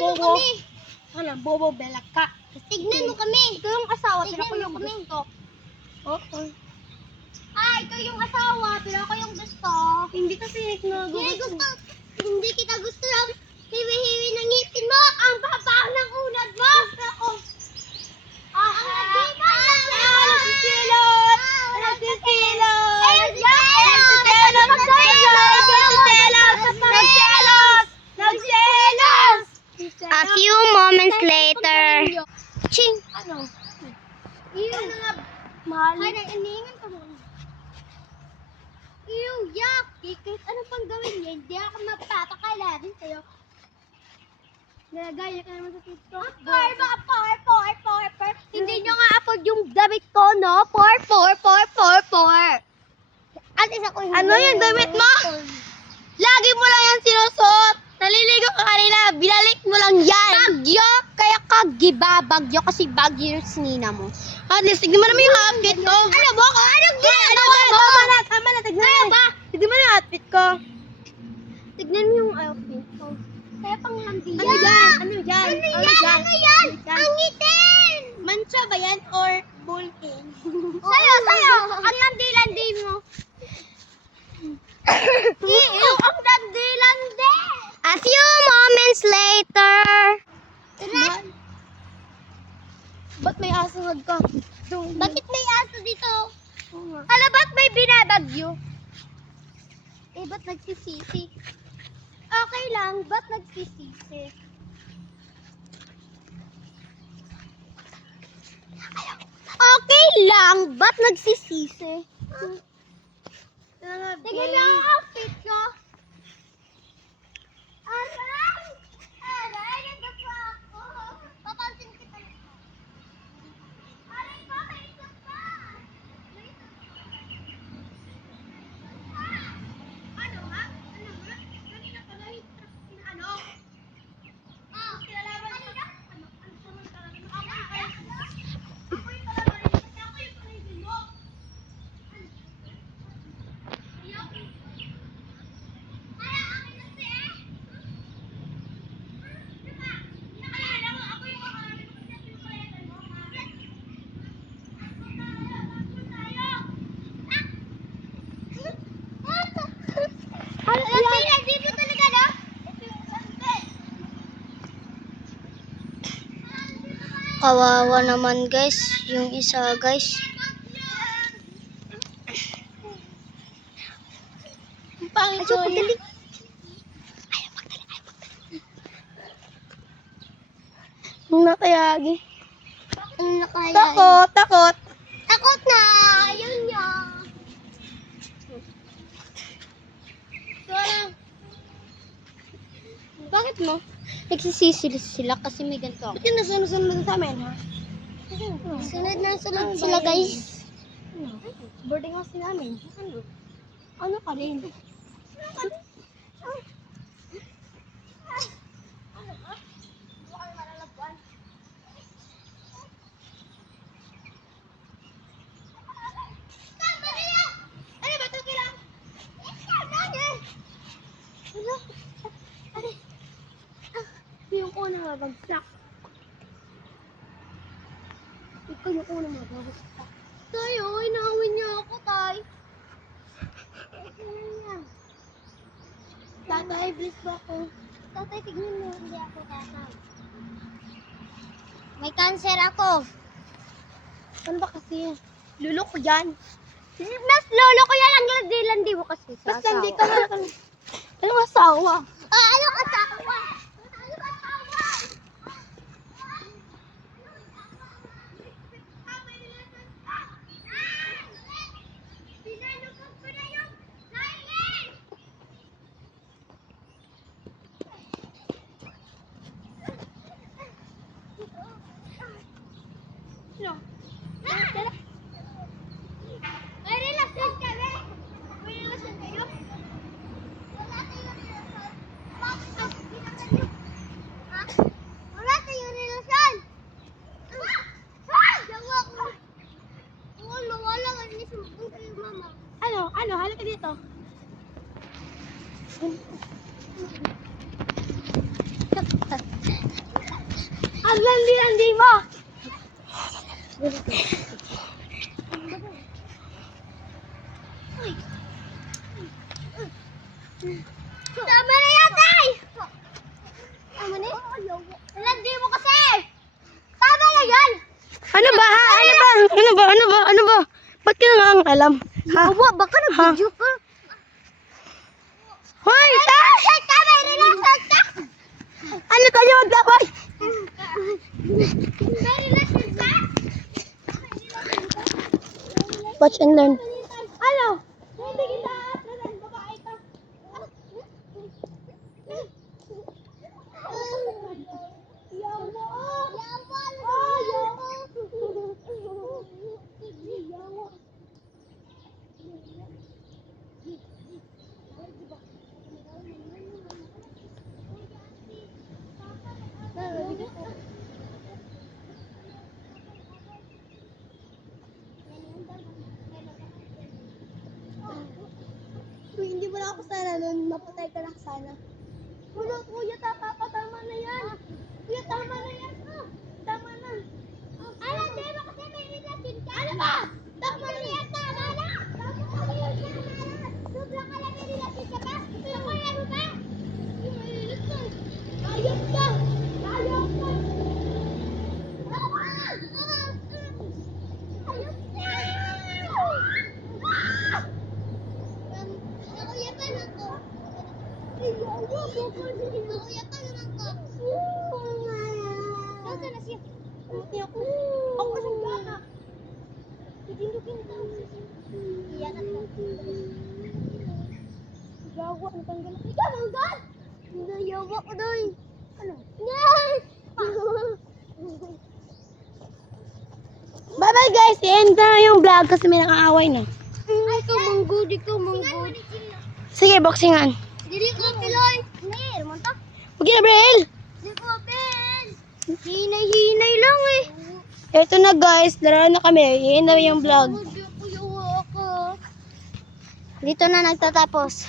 bobo. Ano, bobo belak ka. Tignan mo kami. Ito yung asawa, Tignan pero ko mo yung kami. gusto. Oo. Ito yung asawa, pero ako yung gusto. Hindi kasi Hindi kita gusto lang. Hiwi-hiwi ng ngipin mo. Ang babaw ng unad mo. Ang nagdima. Nagsisilot! Nagsisilot! Nagselos! A few moments later. Ching! Ano? Ano nga? Mahal. Ay, iniingan ka mo. Ew, yak! Kahit ano pang gawin niya, hindi ako mapapakalarin sa'yo. Nagaya ka naman sa TikTok. Por. Hindi nyo nga upload yung damit ko, no? Por. At isa ko Ano yung damit mo? Lagi mo lang yan sinusuot. Naliligo ka kanina. Binalik mo lang yan. Bagyo! Kaya ka bagyo kasi bagyo yung sinina mo. At least, tignan mo naman yung outfit ko. Ano ba ko? Anong ginagawa mo? Tama na. Tignan mo. Tignan mo yung outfit ko. Tignan mo yung outfit ko. Kaya pang landi yan. Ano yan? Ano yan? Ang itin! Mancha ba yan or bullpen? Sa'yo! Ang landi-landi mo. Ang landi-landi! A few moments later. Ba't may asangag ka? Bakit may aso dito? Hala, ba't may binabagyo? Ba't nagsisisi? Okay lang, ba't nagsisisi? Okay lang, ba't nagsisisi? Tignan mo ang outfit ko. Aray, nagdapa ako. Papansin kita lang. Aray, bakit ito pa? Ano ha? Kanina pa lang ano? Kilalaban ka? Ano naman talaga? Ako yung kalaban kasi ako yung panayin mo. Kawawa naman guys, yung isa guys. Ang pangit ko niya. Ang nakayagi. Ang nakaya. Takot. Takot na! Ayun niya. Bakit mo? Nagsisisi sila kasi may ganito ako. Ba't yun nasunod mo sa amin, ha? Sunod na sunod sila guys. Ano? Boarding house namin. Ano ka rin? Ano ba ito kailangan? Yung unang mabagsak. Ikaw yung unang mabagsak. Tayo, inawin niya ako, tay. Tatay, please ba ako? Tatay, tignan mo, hindi ako tatay. May cancer ako. Ano ba kasi? Lulo ko yan. Mas lolo ko yan ang landi mo kasi sa Basta hindi ka nga. Anong asawa? Anong asawa? Anong asawa? Pinanukot ko na yung lain! No. May relasyon kami! May relasyon kayo? Wala tayong relasyon. Bakit ang pinakan niyo? Ha? Wala tayong relasyon! Jawa ko! Wala nga ni sumbong kayo, mama. Ano? Halika dito. Ang landi-landi mo! Tama na yan, tay! Tama na? Landi mo kasi! Tama na yan! Ano ba ha? Ano ba? Ba't ka nga alam? Ha? Baka nag-video ka. Hoy! Tash! Tama, relax ka! Ano tayo maglabay? May relasyon ka? Watch and learn. Ano? Hindi kita atrasan, babae ka. Yawa! Yawa! Kung hindi mo na ako sana nun, mapatay ka na sana. Wala, kuya, tama na yan. Kuya, tama na yan. Tama na. Ano, di ba kasi may relasyon ka? Ano ba? Tama na yan, tama na. Tama na yan, tama na. Sobra ka lang may relasyon ka ba? Gusto ko yan ba? Yung may relasyon. Ayos ka. Ayos ka. Ayos ka. Nakuyapan ako. Nakuyapan naman ko. Nasaan na siya? Ako kasang gana. Tidindugin ka. Iyakan ka. Yawa, natanggal ako. Ikaw, manggal! Nayawa ko doy. Ano? Nay! Bye-bye guys! I-end na yung vlog kasi may nakaaway na. Ay, ikaw, manggod. Ikaw, manggod. Sige, boxingan. Dili ko, Piloy. Nay, rumunta. Huwag na, Brel! Dili ko, Pel. Hinay-hinay lang eh. Ito na guys, laro na kami. I-end na yung vlog. Yawa ako. Dito na nagtatapos.